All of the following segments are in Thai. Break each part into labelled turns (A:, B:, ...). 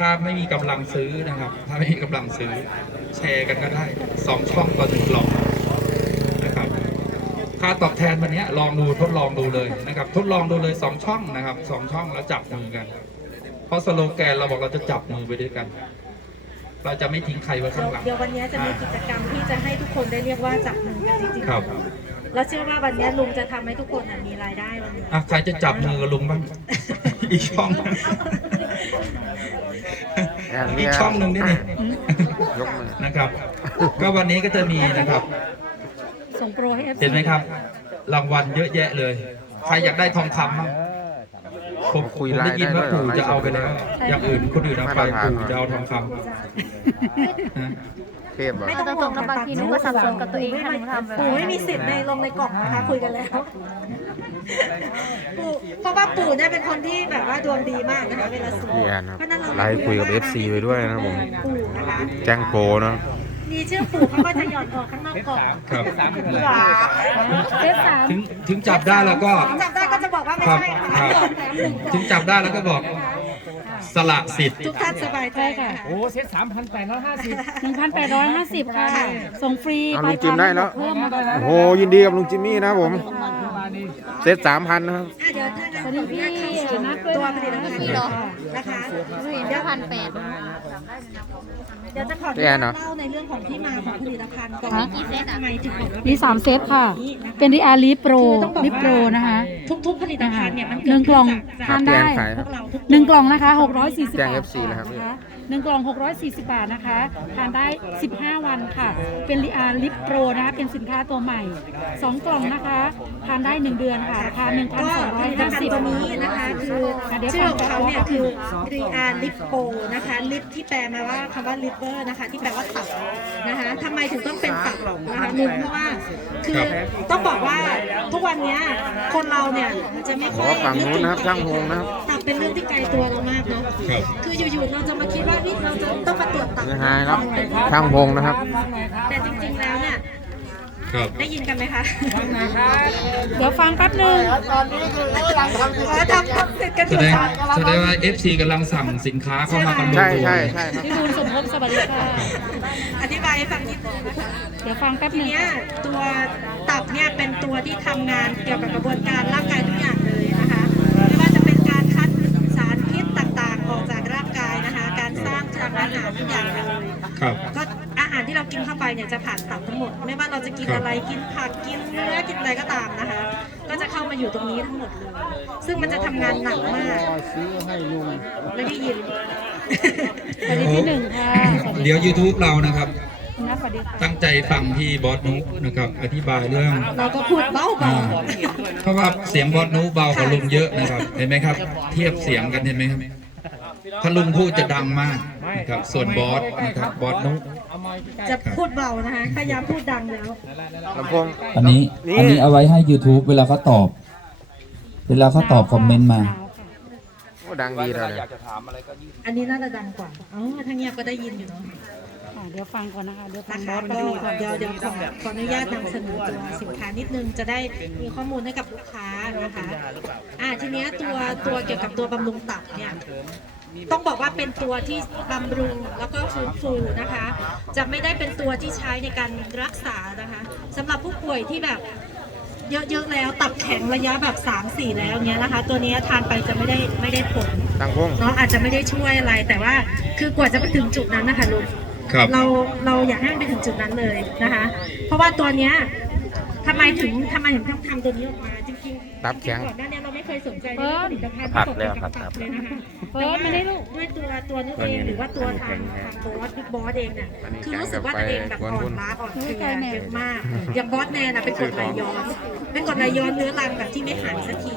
A: ถ้าไม่มีกำลังซื้อนะครับ ถ้าไม่มีกำลังซื้อ แชร์กันก็ได้สองช่องต่อหนึ่งหลอกนะครับค่าตอบแทนวันนี้ลองดูทดลองดูเลยนะครับ ทดลองดูเลยสองช่องนะครับสองช่องแล้วจับมือกัน เพราะสโลแกนเราบอกเราจะจับมือไปด้วยกัน เราจะไม่ทิ้งใครไว้ข้างหลังเ
B: ดี๋ยววันนี้จะมีกิจกรรมที่จะให้ทุกคนได้เรียกว่าจับมือกันจริงๆครับแล้วเชื่อว่าวันนี้ลุงจะทําให้ทุกคนมีรายได้วัน
A: นี้ใครจะจับมือลุงบ้างอีกช่องอีกช่องหนึ่งได้ไหมนะครับ ก็วันนี้ก็จะมีนะครับ
B: สรเห
A: ็นไหมครับ รางวัลเยอะแยะเลย ใครอยากได้ทองคำผมคุยได้ยินว่าปู่จะเอาไปแล้วอย่างอื่นคนอื่นเอาไปปู่จะเอาทองคำ
C: ไม่ต้องห่วงกับบางทีนุ้งก็สับสน
B: กับตัวเองทำไมปู่ไม่มีสิทธิ์ในลงในกล่องนะคะคุยกันแล้วเพราะว่าปู่เนี่ยเป็นคนที่แบบว่าดวงดีมากนะคะ
A: เวลาสูงเพราะนั้นเราไลคุยกับเอฟซีไปด้วยนะผมแจ้งโปนะ
B: มีชื่อปู่เขาก็จะหย่อนออกข้างนอกก่อน
A: เอสามเอฟสามถึงถึงจับได้แล้วก็
B: จับได้ก็จะบอกว่าไม่ใช่ค่ะ
A: ถึงจับได้แล้วก็บอก สละสิทธิ์
B: ทุกท่านสบายใจค่ะ
D: โอ้เซตสามพันแปดร้อยห้าสิบ
B: หนึ่งพันแปดร้อยห้าสิบค่ะ ส่งฟรี
A: ลุงจิมได้แล้วโอ้ยินดีกับลุงจิมมี่นะผมเซตสามพันนะครับ
B: ตั
E: วผลิตภัณฑ์นี้เนนะคะเดี๋ยวพันแป
B: ดเดี๋ยวจะขอเล่าในเรื่องของที่มาของผลิตภัณฑ์
E: ก่อนนี่เซตอะไร
B: ถึงมีสามเซตค่ะ เป็นที่อารีโปรลิโปรนะคะ ทุกๆผลิตภัณฑ์เนี่ย มันหนึ่งกล่องทานได้พกหนึ่งกล่องนะคะหกร้อยสี่สิบบา
A: ทนะคะ
B: หนึ่งกล่องหกร้อยสี่สิบบาทนะคะ ทานได้สิบห้าวันค่ะ เป็นอารีโปรนะคะ เป็นสินค้าตัวใหม่สองกล่องนะคะทานได้หนึ่งเดือนค่ะราคาหนึ่งพันสองร้อยห้าสิบตัวนี้นะคะคือชื่อของเขาเนี่ยคือรีอาลิโปนะคะ ลิปที่แปลมาว่าคำว่าลิป c o v e นะคะที่แปลว่าตับนะคะทำไมถึงต้องเป็นตับหลงนะคะนุมเพราะว่าคือต้องบอกว่าทุกวันนี้ คนเราเนี่ยจะไม่ค่อย
A: ครับชงโับ
B: ตับเป็นเรื่องที่ไกลตัวเรามากเนาะคืออยู่ๆ เราจะมาคิดว่าเราจะต้องมาตรวจตับน
A: ะครับช่างพงนะครับ
B: แต่จริงๆแล้วเนี่ยได้ยินกันไหมคะ เดี๋ยวฟังแป๊บนึงตอนนี้คืกำลังทำกันอยู่
A: ใช่แสดงว่า FC กำลังสั่งสินค้าเข้ามาคอนโดใช่ใช่
B: ที่ดูสมทบสวัสดิกาอธิบายฟังนิดงนะคะเดี๋ยวฟังแป๊บนึงเนี้ยตัวตับเนี่ยเป็นตัวที่ทำงานเกี่ยวกับกระบวนการร่างกายทุกอย่างเลยนะคะ ไม่ว่าจะเป็นการคัดสารพิษต่างๆ ออกจากร่างกายนะคะ การสร้างพลังงานทุกอย่างเลยก็กินเข้าไปเนี่ยจะผ่านตับทั้งหมด ไม่ว่าเราจะกินอะไรกินผักกินเนื้อกินอะไรก็ตามนะคะ ก็จะเข้ามาอยู่ตรงนี้ทั้งหมดเลยซึ่งมันจะทํางานหนักมาก
D: ซื้อให้ลุง
B: ไม่ได้ยินสวัสดีที่หนึ่งค่ะ
A: เดี๋ยว YouTube เรานะครับตั้งใจฟังพี่บอสนุนะครับ อธิบายเรื่อง
B: เราก็พูดเบาเบา
A: เพราะว่าเสียงบอสนุเบากว่าลุงเยอะนะครับ เห็นไหมครับ เทียบเสียงกันเห็นไหมครับถ้าลุงพูดจะดังมากครับส่วนบอสนะครับบอสต้อง
B: จะพูดเบานะคะพยายามพูดดังแล้ว
F: อันนี้ อันนี้เอาไว้ให้ YouTube เวลาเขาตอบ เวลาเขาตอบคอมเมนต์มา
D: ดังดีเลย
B: อันนี้น่าจะดังกว่าอ๋อทางเงียบก็ได้ยินอยู่เนาะเดี๋ยวฟังก่อนนะคะเดี๋ยวฟังบอสก่อนเดี๋ยวเดี๋ยวขออนุญาตนำเสนอตัวสินค้านิดนึงจะได้มีข้อมูลให้กับลูกค้านะคะอ่าทีนี้ตัวตัวเกี่ยวกับตัวบำรุงตับเนี่ยต้องบอกว่าเป็นตัวที่บำรุงแล้วก็ฟื้นฟูนะคะ จะไม่ได้เป็นตัวที่ใช้ในการรักษานะคะสำหรับผู้ป่วยที่แบบ เยอะๆแล้วตับแข็งระยะแบบ3าสี่แล้วเนี้ยนะคะ ตัวนี้ทานไปจะไม่ได้ไม่ได้ผลตังพงเนาะอาจจะไม่ได้ช่วยอะไรแต่ว่าคือกว่าจะไปถึงจุดนั้นนะคะลุงเราเราอยากให้ไปถึงจุดนั้นเลยนะคะ เพราะว่าตัวเนี้ยทําไมถึงทำไมถึงต้องทำตัวนี้ออกมาจริงๆตับแข็งคยสนใจผลิตภั
A: ณฑ์ตกแต่งผักเลยนะค
B: ะเฟร์สมาได้ลูกด้วยตัวตัวนุ่้เองหรือว่าตัวทางบอสบิ๊กบอสเองเน่ะ คือรู้สึกว่าตัวเองแบบอ่อนล้าอ่อนเพลียเยอะมาก อย่างบอสแนนเป็นคนลาย้อนเป็นคนลาย้อนเนื้อรังแบบที่ไม่หายสักที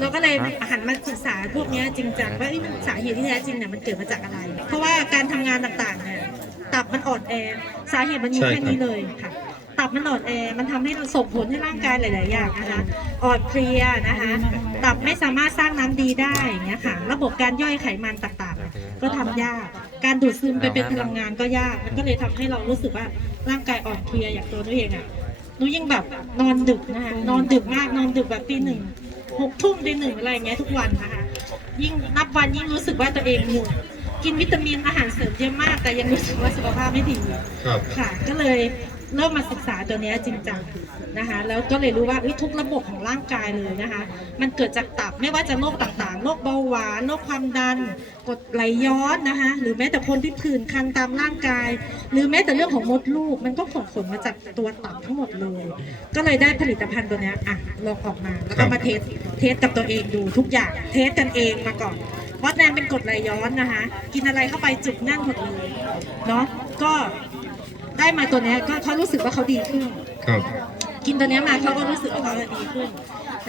B: เราก็เลยหันมาศึกษาพวกนี้จริงจังว่ามันสาเหตุที่แท้จริงเนี่ยมันเกิดมาจากอะไร เพราะว่าการทํางานต่างๆเนี่ยตับมันอ่อนแอสาเหตุมันมีแค่นี้เลยค่ะ ตับมันอ่อนแอมันทําให้ส่งผลให้ร่างกายหลายๆอย่างนะคะอ่อนเพลียนะคะตับไม่สามารถสร้างน้ําดีได้เงี้ยค่ะ ระบบการย่อยไขมันต่างๆ ก็ทํายากการดูดซึมไปเป็นพลังงานก็ยากมันก็เลยทําให้เรารู้สึกว่าร่างกายอ่อนเพลียอย่างตัวนู้เองอ่ะนู้ยิ่งแบบนอนดึกนะคะนอนดึกมาก นอนดึกแบบตีหนึ่งหกทุ่มตีหนึ่งอะไรเงี้ยทุกวันนะคะยิ่งนับวันยิ่งรู้สึกว่าตัวเองหนูกินวิตามินอาหารเสริมเยอะมาก แต่ยังรู้สึกว่าสุขภาพไม่ดีค่ะ ก็เลยเริ่มมาศึกษาตัวนี้จริงจังนะคะแล้วก็เลยรู้ว่าทุกระบบของร่างกายเลยนะคะมันเกิดจากตับไม่ว่าจะโรคต่างๆโรคเบาหวานโรคความดัน กดไหลย้อนนะคะหรือแม้แต่คนที่ผื่นคันตามร่างกาย หรือแม้แต่เรื่องของมดลูกมันก็ผลผลมาจากตัวตับทั้งหมดเลย ก็เลยได้ผลิตภัณฑ์ตัวนี้อ่ะลองออกมาแล้วก็มาเทสเทสกับตัวเองดู ทุกอย่างเทสกันเองมาก่อนวัดแนนเป็นกดไหลย้อนนะคะกินอะไรเข้าไปจุกแน่นหมดเลยเนาะก็ได้มาตัวนี้ก็เขารู้สึกว่าเขาดีขึ้นครับกินตัวนี้มาเขาก็รู้สึกว่าเขาดีขึ้น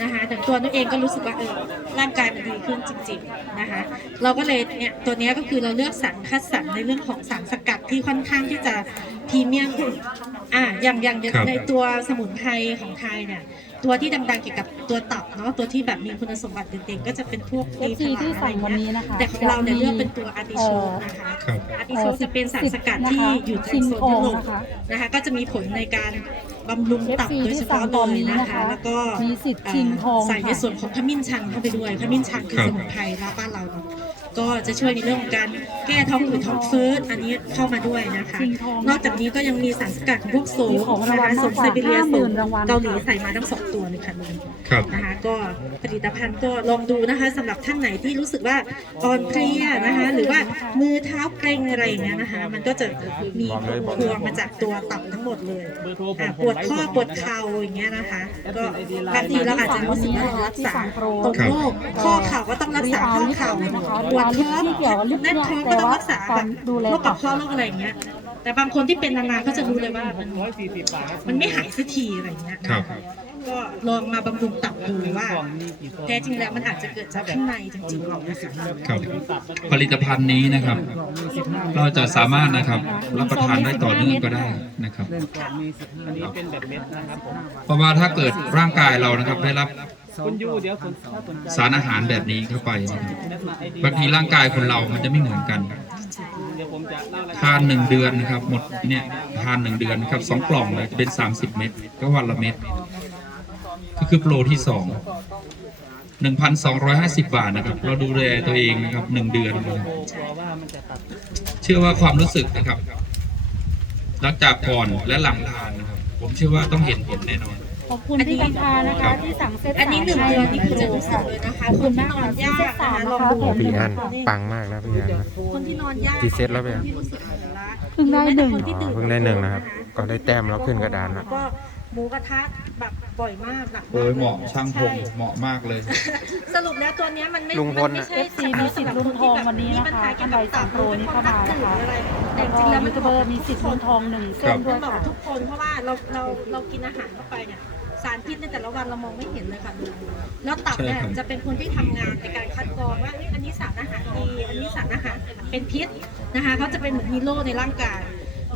B: นะคะ แต่ตัวนุนเองก็รู้สึกว่าเออ ร่างกายมันดีขึ้นจริงๆนะคะ เราก็เลยเนี่ยตัวนี้ก็คือเราเลือกสัรคัดสรรในเรื่องของสารสกัดที่ค่อนข้างที่จะพรีเมียมอ่ะ อย่างอย่างในตัวสมุนไพรของไทยเนี่ยัวที่ดังๆเกี่ยวกับตัวตับเนาะตัวที่แบบมีคุณสมบัติเด่นๆก็จะเป็นพวก
E: ตีพลาอะไรเนี้ะ
B: แต่ของเราเนี่ยเลือกเป็นตัวอาร์ติโชกนะคะอาร์ติโชกจะเป็นสารสกัดที่อยู่ในโซนยุโรนะคะก็จะมีผลในการบำรุงตับโดยเฉพาะตอนนี้นะคะ แล้วก็ใส่ในส่วนของขมิ้นชันเข้าไปด้วยขมิ้นชันคือสมุนไพรรากบ้านเราก็จะช่วยในเรื่องของการแก้ท้องหืดท้องฟื้นอันนี้เข้ามาด้วยนะคะ นอกจากนี้ก็ยังมีสารสกัดพวกโซนอราคาสมไซบีเรียสูงเกาหลีใส่มาทั้งสองตัวเลยค่ะน่นะคะก็ผลิตภัณฑ์ก็ลองดูนะคะ สําหรับท่านไหนที่รู้สึกว่าอ่อนเพลียนะคะหรือว่ามือเท้าเกร็งอะไรอย่างเงี้ยนะคะมันก็จะมีพวงมาจากตัวตับทั้งหมดเลย ปวดข้อปวดเข่าอย่างเงี้ยนะคะก็บางทีเราอาจจะรู้สึกว่ารักษาตรงโรคข้อเข่าก็ต้องรักษาข้อเข่าปวดการที่เกี่ยวกับเรืองท้องก็ต้องรักษาดูแลโรคปากคอโรคอะไรอย่างเงี้ย แต่บางคนที่เป็นนานๆก็จะรู้เลยว่ามันไม่หายสักทีอะไรเงี้ยก็ลองมาบำรุงตับดูว่าแท้จริงแล้วมันอาจจะเกิดจากข้างในจริงๆของ
A: ครับ ผลิตภัณฑ์นี้นะครับ เราจะสามารถนะครับรับประทานได้ต่อเนื่องก็ได้นะครับเพราะว่าถ้าเกิดร่างกายเรานะครับได้รับสารอาหารแบบนี้เข้าไปบางทีร่างกายคนเรามันจะไม่เหมือนกันทานหนึ่งเดือนนะครับหมดเนี่ยทานหนึ่งเดือนครับสองกล่องเลย จะเป็นสามสิบเม็ดก็วันละเม็ดก็คือโปรที่สองหนึ่งพันสองร้อยห้าสิบาทนะครับ เราดูแลตัวเองนะครับหนึ่งเดือน เชื่อว่าความรู้สึกนะครับ หลังจากก่อนและหลังทานนะครับผมเชื่อว่าต้องเห็นผลแน่นอน
E: ขอบคุณพี่กัมพานะคะที่สั่งเซต
B: อันนี้หนึ่งเดือนที่คือจะรู้สึเลยนะคะคุณนอนยากสาม
A: นะคะพี่อันปังมากนะพี่อัน
B: คนที่นอนยาก
A: ที่เซตแล้วพี่อนเพิ่งได้หนึ่งเพิ่งได้หนึ่งนะครับ ก็ได้แต้มแล้วขึ้นกระดานแล้ว
B: มูกระทะแบบบ่อยมากแบบก
A: เหมาะช่างผมเหมาะมากเลย
B: สรุปแล้วตัวนี้มันไม่ไ
A: ม่ใช่ะเ
B: อฟซีมีสิทธิ์ลุงทองวันนี้นะคะอนใรสามโรนี้เข้ามาค่ะแต่จริงแล้วมันจ
E: ะเบอร์มีสิทธิ์ลุงทองหนึ่งเส้นด้วยค่ะ
B: ทุกคนเพราะว่าเราเราเรากินอาหารเข้าไปเนี่ยสารพิษในแต่ละวันเรามองไม่เห็นเลยค่ะแล้วตับเนี่ยจะเป็นคนที่ทํางานในการคัดกรองว่าอันนี้สารอาหารดีอันนี้สารอาหารเป็นพิษนะคะเขาจะเป็นเหมือนฮีโร่ในร่างกาย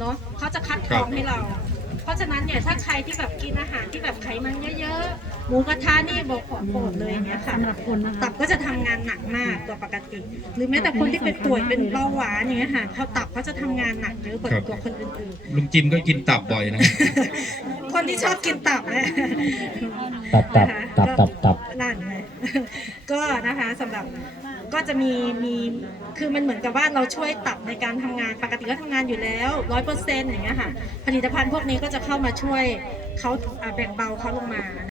B: เนาะเขาจะคัดกรองให้เราเพราะฉะนั้นเนี่ยถ้าใครที่แบบกินอาหารที่แบบไขมันเยอะๆหมูกระทะนี่บอกขอโปรดเลยเนี่ยค่ะตับก็จะทํางานหนักมากตัวปกติหรือแม้แต่คนที่เป็นป่วยเป็นเบาหวานอย่างเงี้ยค่ะ เขาตับเขาจะทํางานหนักเยอะกว่าตัวคนอื่น
A: ๆลุงจิมก็กินตับบ่อยนะ
B: คนที่ชอบกินตับเนี่ย
F: ตับตับตับตับตับนั่นไง
B: ก็นะคะสําหรับก็จะมีมี คือมันเหมือนกับว่าเราช่วยตับในการทํางาน ปกติก็ทํางานอยู่แล้วร้อยเปอร์เซ็นต์อย่างเงี้ยค่ะ ผลิตภัณฑ์พวกนี้ก็จะเข้ามาช่วยเขาแบ่งเบาเขาลงมา